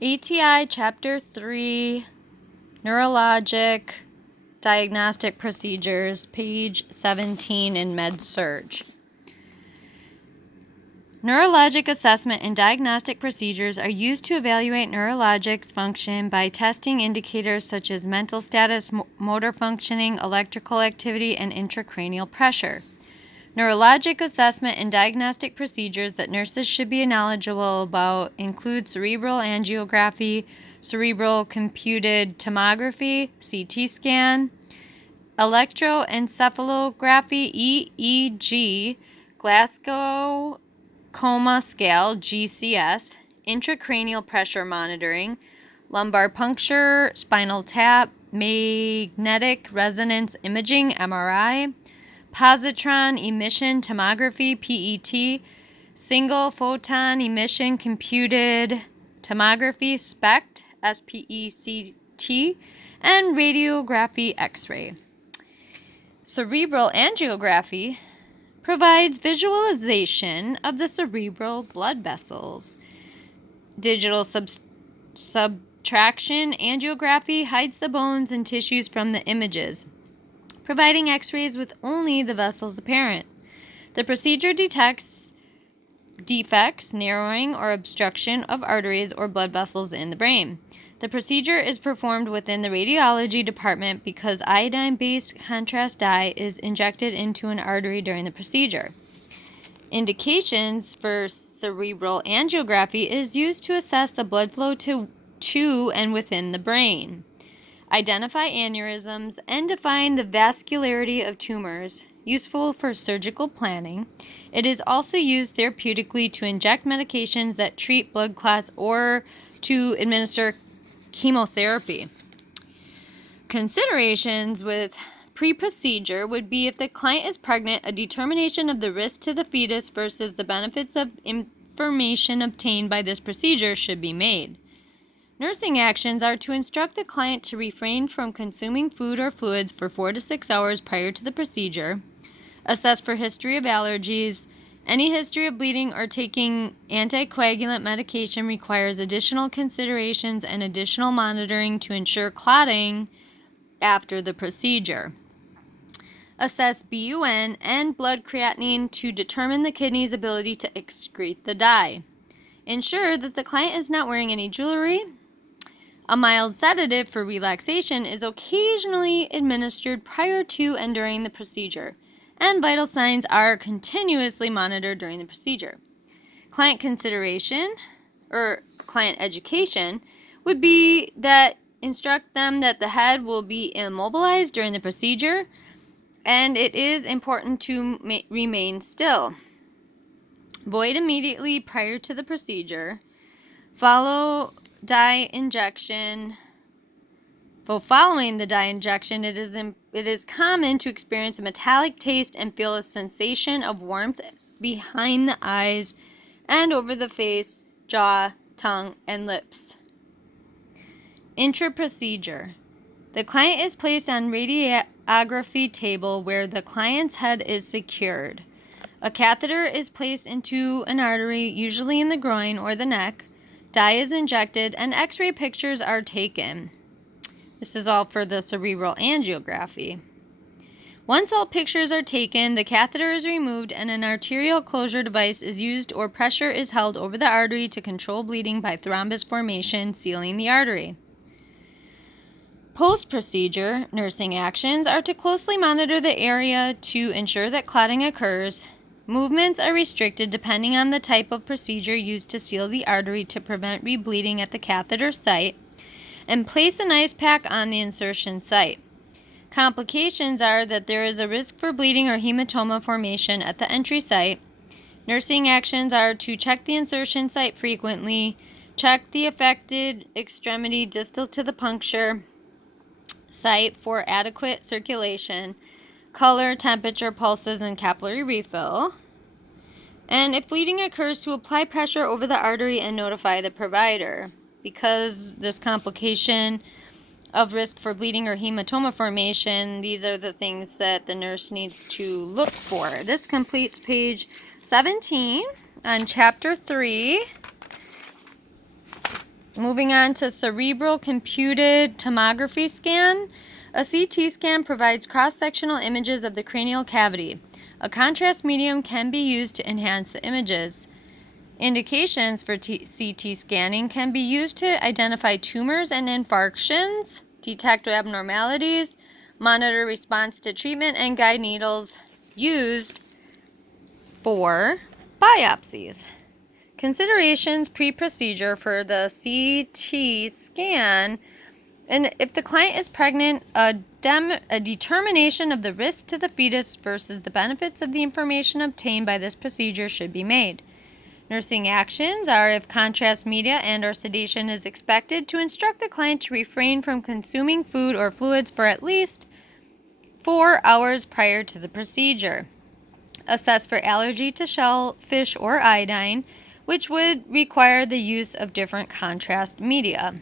ATI Chapter 3, Neurologic Diagnostic Procedures, page 17 in Med-Surg. Neurologic assessment and diagnostic procedures are used to evaluate neurologic function by testing indicators such as mental status, motor functioning, electrical activity, and intracranial pressure. Neurologic assessment and diagnostic procedures that nurses should be knowledgeable about include cerebral angiography, cerebral computed tomography, CT scan, electroencephalography, EEG, Glasgow Coma Scale, GCS, intracranial pressure monitoring, lumbar puncture, spinal tap, magnetic resonance imaging, MRI, positron emission tomography, PET, single photon emission computed tomography, SPECT, SPECT, and radiography X-ray. Cerebral angiography provides visualization of the cerebral blood vessels. Digital subtraction angiography hides the bones and tissues from the images, providing X-rays with only the vessels apparent. The procedure detects defects, narrowing, or obstruction of arteries or blood vessels in the brain. The procedure is performed within the radiology department because iodine-based contrast dye is injected into an artery during the procedure. Indications for cerebral angiography is used to assess the blood flow to and within the brain, identify aneurysms, and define the vascularity of tumors. Useful for surgical planning. It is also used therapeutically to inject medications that treat blood clots or to administer chemotherapy. Considerations with pre-procedure would be if the client is pregnant, a determination of the risk to the fetus versus the benefits of information obtained by this procedure should be made. Nursing actions are to instruct the client to refrain from consuming food or fluids for 4 to 6 hours prior to the procedure, assess for history of allergies. Any history of bleeding or taking anticoagulant medication requires additional considerations and additional monitoring to ensure clotting after the procedure. Assess BUN and blood creatinine to determine the kidney's ability to excrete the dye. Ensure that the client is not wearing any jewelry. A mild sedative for relaxation is occasionally administered prior to and during the procedure, and vital signs are continuously monitored during the procedure. Client consideration or client education would be that instruct them that the head will be immobilized during the procedure, and it is important to remain still. Void immediately prior to the procedure. Following the dye injection, it is common to experience a metallic taste and feel a sensation of warmth behind the eyes and over the face, jaw, tongue, and lips. Intra-procedure. The client is placed on radiography table where the client's head is secured. A catheter is placed into an artery, usually in the groin or the neck. Dye is injected and X-ray pictures are taken. This is all for the cerebral angiography. Once all pictures are taken, the catheter is removed and an arterial closure device is used or pressure is held over the artery to control bleeding by thrombus formation, sealing the artery. Post-procedure nursing actions are to closely monitor the area to ensure that clotting occurs. Movements are restricted depending on the type of procedure used to seal the artery to prevent rebleeding at the catheter site, and place an ice pack on the insertion site. Complications are that there is a risk for bleeding or hematoma formation at the entry site. Nursing actions are to check the insertion site frequently, check the affected extremity distal to the puncture site for adequate circulation, color, temperature, pulses, and capillary refill. And if bleeding occurs, to apply pressure over the artery and notify the provider. Because this complication of risk for bleeding or hematoma formation, these are the things that the nurse needs to look for. This completes page 17 on Chapter 3, Moving on to cerebral computed tomography scan. A CT scan provides cross-sectional images of the cranial cavity. A contrast medium can be used to enhance the images. Indications for CT scanning can be used to identify tumors and infarctions, detect abnormalities, monitor response to treatment, and guide needles used for biopsies. Considerations pre-procedure for the CT scan. And if the client is pregnant, a determination of the risk to the fetus versus the benefits of the information obtained by this procedure should be made. Nursing actions are if contrast media and/or sedation is expected, to instruct the client to refrain from consuming food or fluids for at least 4 hours prior to the procedure. Assess for allergy to shellfish or iodine, which would require the use of different contrast media.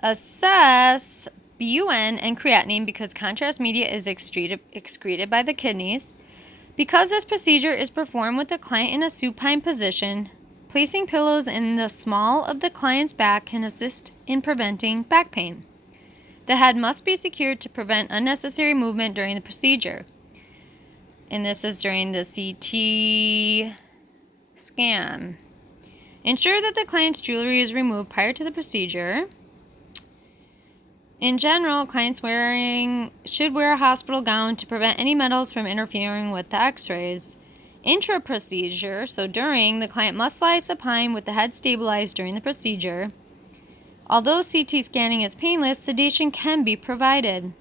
Assess BUN and creatinine because contrast media is excreted by the kidneys. Because this procedure is performed with the client in a supine position, placing pillows in the small of the client's back can assist in preventing back pain. The head must be secured to prevent unnecessary movement during the procedure. And this is during the CT scan. Ensure that the client's jewelry is removed prior to the procedure. In general, clients should wear a hospital gown to prevent any metals from interfering with the x-rays. Intra-procedure, so during, the client must lie supine with the head stabilized during the procedure. Although CT scanning is painless, sedation can be provided.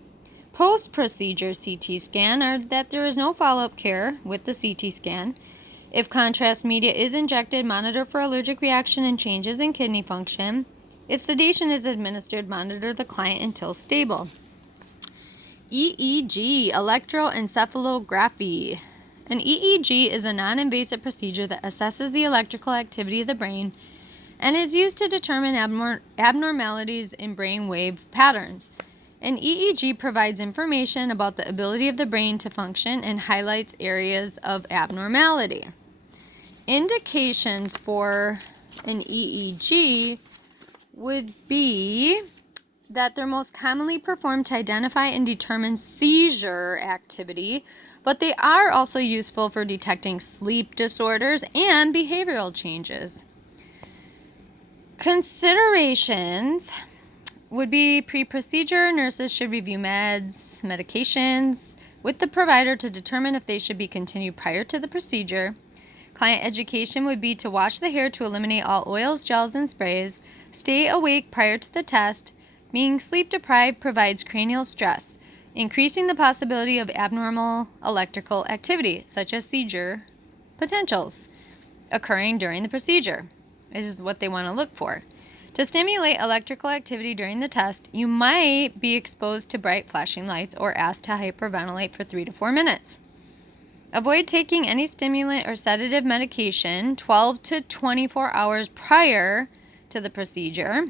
Post-procedure CT scan are that there is no follow-up care with the CT scan. If contrast media is injected, monitor for allergic reaction and changes in kidney function. If sedation is administered, monitor the client until stable. EEG, electroencephalography. An EEG is a non-invasive procedure that assesses the electrical activity of the brain and is used to determine abnormalities in brain wave patterns. An EEG provides information about the ability of the brain to function and highlights areas of abnormality. Indications for an EEG would be that they're most commonly performed to identify and determine seizure activity, but they are also useful for detecting sleep disorders and behavioral changes. Considerations would be pre-procedure. Nurses should review medications with the provider to determine if they should be continued prior to the procedure. Client education would be to wash the hair to eliminate all oils, gels, and sprays. Stay awake prior to the test. Being sleep deprived provides cranial stress, increasing the possibility of abnormal electrical activity, such as seizure potentials, occurring during the procedure. This is what they want to look for. To stimulate electrical activity during the test, you might be exposed to bright flashing lights or asked to hyperventilate for 3 to 4 minutes. Avoid taking any stimulant or sedative medication 12 to 24 hours prior to the procedure.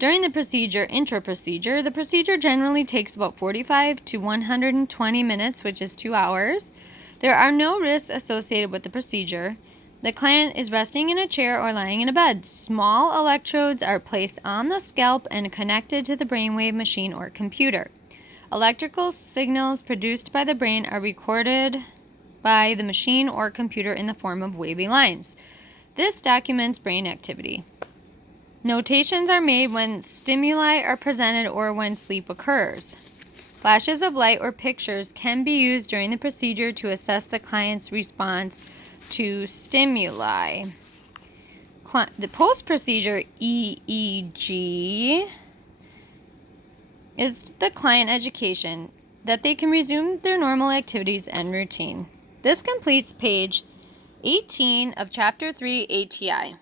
During the procedure, intra-procedure, the procedure generally takes about 45 to 120 minutes, which is 2 hours. There are no risks associated with the procedure. The client is resting in a chair or lying in a bed. Small electrodes are placed on the scalp and connected to the brainwave machine or computer. Electrical signals produced by the brain are recorded by the machine or computer in the form of wavy lines. This documents brain activity. Notations are made when stimuli are presented or when sleep occurs. Flashes of light or pictures can be used during the procedure to assess the client's response to stimuli. The post-procedure EEG is the client education that they can resume their normal activities and routine. This completes page 18 of Chapter 3 ATI.